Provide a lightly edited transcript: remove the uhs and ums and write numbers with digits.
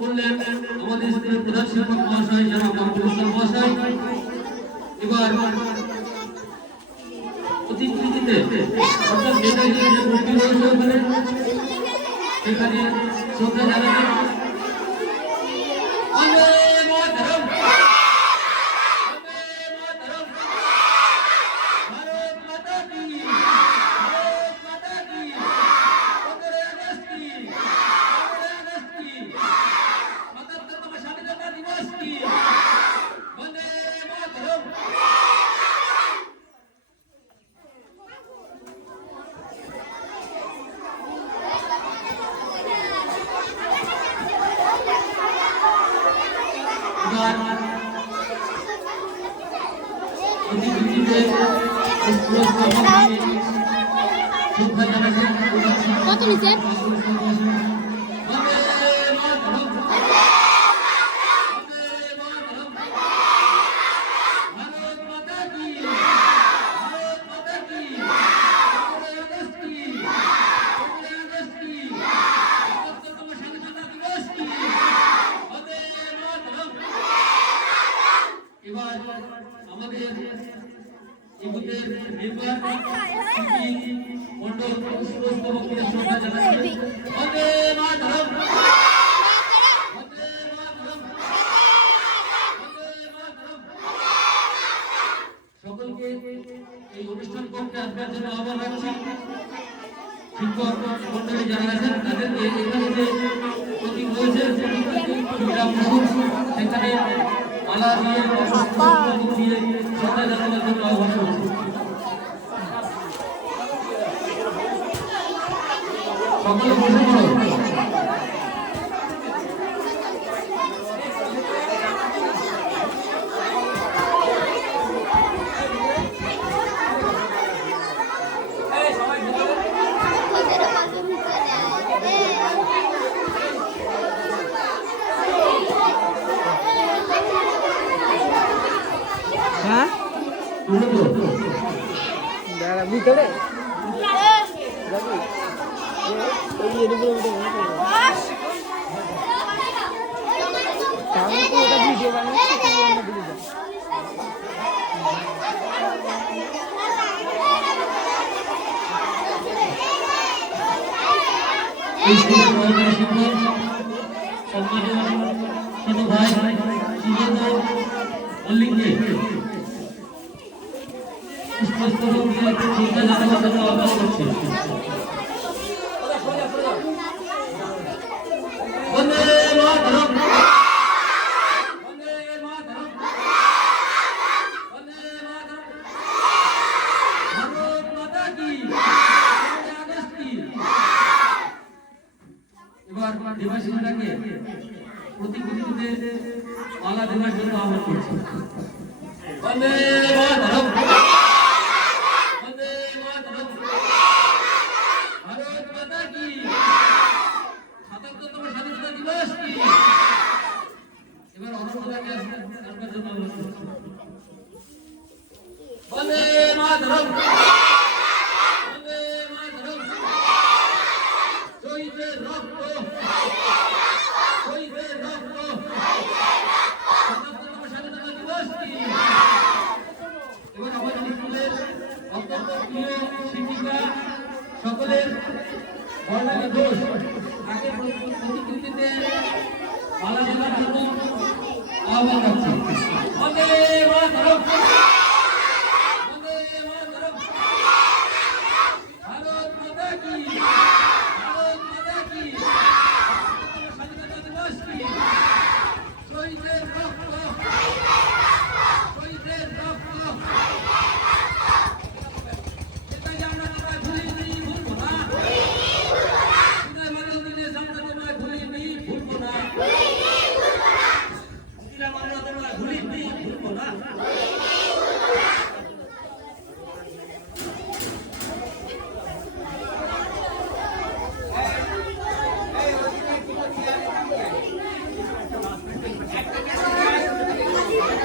করলেন আমাদের স্কুলের প্রধান শিক্ষক মহাশয় জনাব আব্দুল ইসলাম মহাশয়। এবার অতিথিতে অর্থাৎ নেতাজির যে মূর্তি রয়েছে ওখানে সেখানে শ্রদ্ধা জানাবেন। কত নিচে আমাদের ইহুদের মেম্বার মন্ডল পুষ্পস্তবকের শ্রদ্ধা জানাচ্ছেন। বন্দে মাতরম, বন্দে মাতরম, বন্দে মাতরম। সকলকে এই অনুষ্ঠান করতে আসবার জন্য আহ্বান রাখছি। শিক্ষক মন্ডলী যারা আছেন তাদেরকে এখানে যে প্রতীক রয়েছে সেখানে মালা দিয়ে দিয়ে শ্রদ্ধা জানানোর জন্য আহ্বান করছি। সকলে বসে পড়ো। হ্যাঁ ভিতরে ভিডিও প্রতিকৃতিতে মালা দেওয়ার জন্য আহ্বান করছি। বন্দে মাতরম, বন্দে মাতরম, ভারত মাতা কি, ৭৭তম স্বাধীনতা দিবস কি। এবার অনন্তদাকে আসবার জন্য আহ্বান করছি। বন্দে মাতরম, বন্দে মাতরম, শহীদের রক্ত, শহীদের রক্ত, ৭৭তম স্বাধীনতা দিবস কি। এবার আমাদের স্কুলের অত্যন্ত প্রিয় শিক্ষিকা সকলের বর্ণালী ঘোষ তাকে প্রতিকৃতিতে মালা দেওয়ার জন্য আহ্বান রাখছি।